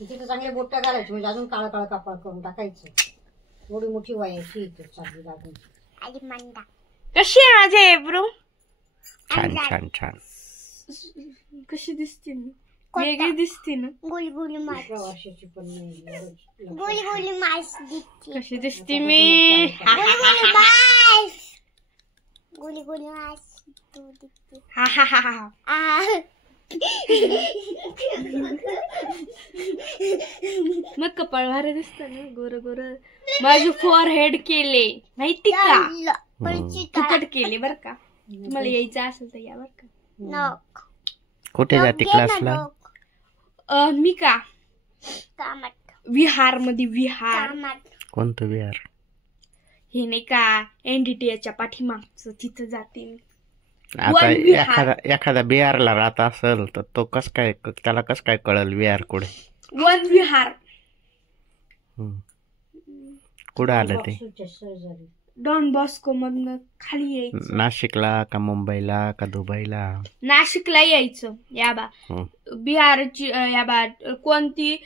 तिथे चांगले बोट घालायचे म्हणजे अजून काळा काळा कापड करून टाकायचं. थोडी मोठी व्हायची इथे चांगली लागून. कशी आहे माझे एब्रो? छान छान छान. कशी दिसते मी? वेगळी दिसते ना? वर्षाची पण नाही. कशी दिसते मी? हा हा हा हा. मग कपाळ भारी दिसत ना, गोर गोर. माझे फोरहेड केले माहिती का? फुकट केले बर का. तुम्हाला यायचं असेल तर या बर का. कुठे जाते क्लासला? मी का विहार मध्ये. विहार कोणतं विहार? हे नाही का NDTच्या पाठीमागचं, तिथं जाते मी. आता एखादा बिहारला राहत असेल तर तो कस काय, त्याला कस काय कळल विहार कुठे? वन विहार कुठं आलं ते? डॉन बॉस्को मधनं खाली यायचं. नाशिकला का मुंबईला का दुबईला? नाशिकला यायचं. या बा बिहारची या बा कोणती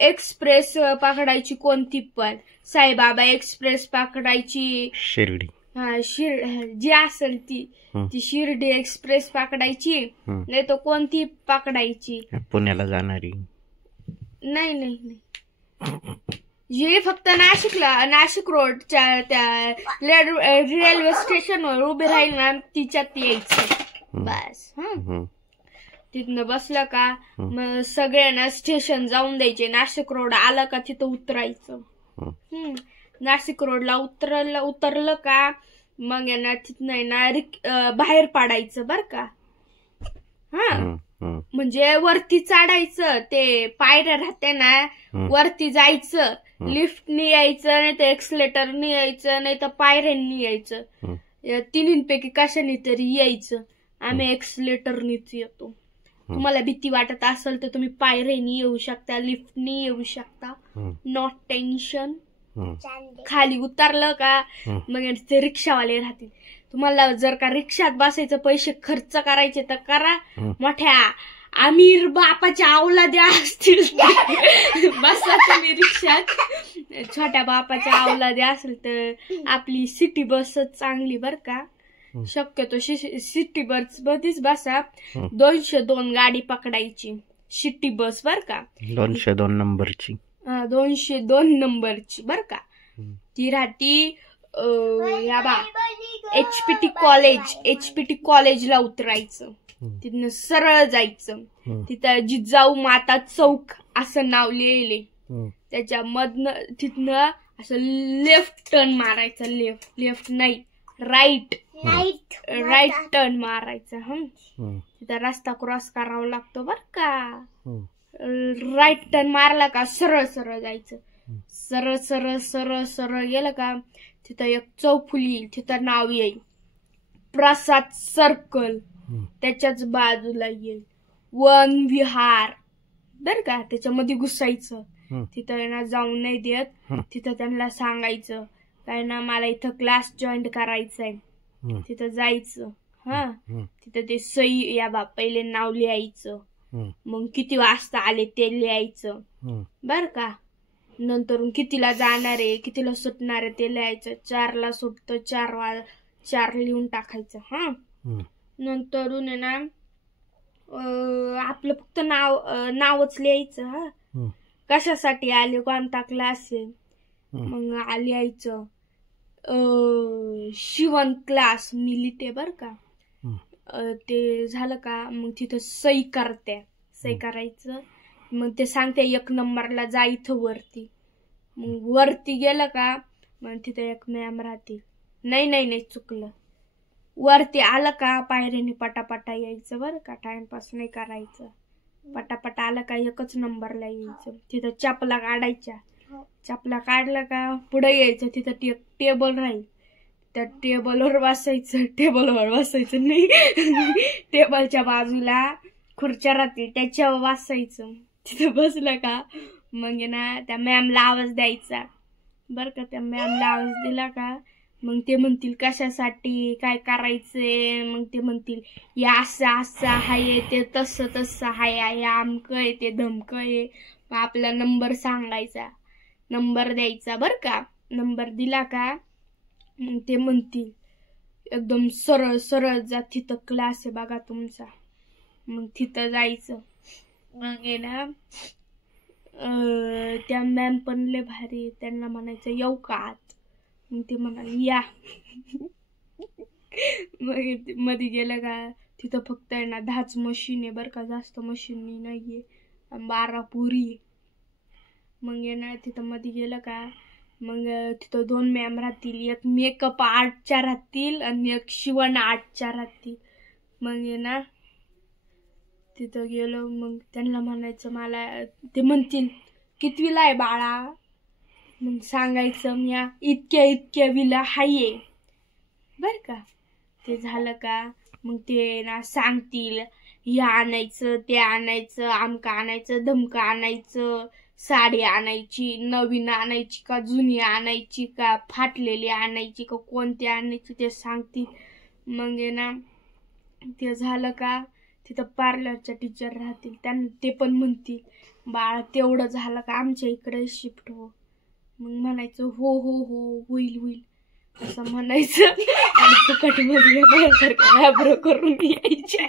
एक्सप्रेस पकडायची, कोणती पण साईबाबा एक्सप्रेस पकडायची. शिर्डी. हा जी असेल ती शिर्डी एक्सप्रेस पकडायची, नाही तर कोणती पकडायची. पुण्याला जाणारी? नाही नाही नाही, जे फक्त नाशिक रोडच्या त्या रेल्वे स्टेशनवर उभे राहील ना तिच्यात यायचं बस. तिथनं बसलं का मग सगळ्यांना स्टेशन जाऊन द्यायचे. नाशिक रोड आला का तिथं उतरायचं. नाशिक रोडला उतरलं का मग ना तिथनं ना बाहेर पाडायचं बर का. म्हणजे वरती चढायचं, ते पायऱ्या राहते ना वरती जायचं, लिफ्टनी यायचं, नाही तर एक्सलेटरनी यायचं, नाही तर पायऱ्यांनी यायचं. तिन्हींपैकी कशाने तरी यायचं. आम्ही एक्सलेटरनीच येतो. तुम्हाला भीती वाटत असेल तर तुम्ही पायऱ्यानी येऊ शकता, लिफ्टनी येऊ शकता. Not tension. खाली उतरलं का मग ते रिक्षावाले राहतील. तुम्हाला जर का रिक्षात बसायचं पैसे खर्च करायचे तर करा. मोठ्या आमिर बापाच्या अवलाद्या असतील बसा तुम्ही रिक्षात. छोट्या बापाच्या अवलाद्या असेल तर आपली सिटी बसच चांगली बर का. शक्यतो सिटी बस मध्येच बसा. 202 गाडी पकडायची सिटी बस बर का. 202 नंबरची. 202 नंबरची बर का. ती राहती या बा HPT कॉलेजला उतरायचं. तिथनं सरळ जायचं. तिथं जिजाऊ माता चौक असं नाव लिहिले. त्याच्या मधनं तिथनं असं लेफ्ट टर्न मारायचं. लेफ्ट नाही राईट टर्न मारायचं. तिथं रस्ता क्रॉस करावा लागतो बर का. राईट टर्न मारला का सरळ सरळ जायचं. सरळ सरळ सरळ सरळ गेलं का तिथं एक चौफुली येईल. तिथं नाव येईल प्रसाद सर्कल. त्याच्याच बाजूला येईल वन विहार बर का. त्याच्यामध्ये घुसायचं. तिथं ना जाऊन नाही देत. तिथं त्यांना सांगायचं काय ना मला इथं क्लास जॉईन करायचंय. तिथं जायचं. तिथं ते सही या बा पहिले नाव लिहायचं. मग किती वाजता आले ते लिहायचं बर का. नंतर कितीला जाणार आहे कितीला सुटणार आहे ते लिहायचं. 4ला सुटतं 4 लिहून टाकायचं. नंतरून आहे ना आपलं फक्त नावच लिहायचं. कशासाठी आले कोणता क्लास आहे मग लिहायचं. शिवण क्लास मी लिहिते बर का. ते झालं का मग तिथं सही करते. सही करायचं मग ते सांगते 1 नंबरला जा इथं वरती. मग वरती गेलं का मग तिथं एक मॅम राहते. नाही चुकलं. वरती आलं का पायऱ्याने पटापटा यायचं बरं का. टाइमपास नाही करायचं. पटापटा आलं का 1च नंबरला यायचं. तिथं चपला काढायच्या. चपला काढला का पुढे यायचं. तिथं टेबल राहील. त्या टेबलवर बसायचं नाही टेबलच्या बाजूला खुर्च्या राहतील त्याच्यावर बसायचं. तिथं बसलं का मग ना त्या मॅमला आवाज द्यायचा बर का. त्या मॅमला आवाज दिला का मग ते म्हणतील कशासाठी, काय करायचंय. मग ते म्हणतील या असं असं हाय, ते तसं तसं हाय, हे आमकं आहे, ते धमकं आहे. मग आपला नंबर सांगायचा, नंबर द्यायचा बरं का. नंबर दिला का मग ते म्हणतील एकदम सरळ सरळ जा, तिथं क्लास आहे बघा तुमचा. मग तिथं जायचं. मग आहे ना त्या मॅम पण लय भारी, त्यांना म्हणायचं येऊ का आत. मग ते म्हणाले या. मग मध्ये गेलं का तिथं फक्त आहे ना 10च मशीन आहे बरं का, जास्त मशीन नाहीये, 12 पुरी आहे. मग आहे ना तिथं मध्ये गेलं का मग तिथं 2 मॅम राहतील, एक मेकअप आर्टच्या राहतील आणि एक शिवण आर्टच्या राहतील. मग आहे ना तिथं गेलो मग त्यांना म्हणायचं मला, ते म्हणतील कितवीला आहे बाळा. मग सांगायचं मी इतक्या विला हाये बर का. ते झालं का मग ते ना सांगतील हे आणायचं, ते आणायचं, आमका आणायचं, धमका आणायचं, साडी आणायची, नवीन आणायची का जुनी आणायची का फाटलेली आणायची का कोणती आणायची ते सांगतील. मग आहे ना ते झालं का तिथं पार्लरच्या टीचर राहतील, त्यांना ते पण म्हणतील बाळा तेवढं झालं का आमच्या इकडे शिफ्ट हो. मग म्हणायचं हो हो हो होईल होईल असं म्हणायचं आणि फुकटमध्ये करून यायचे.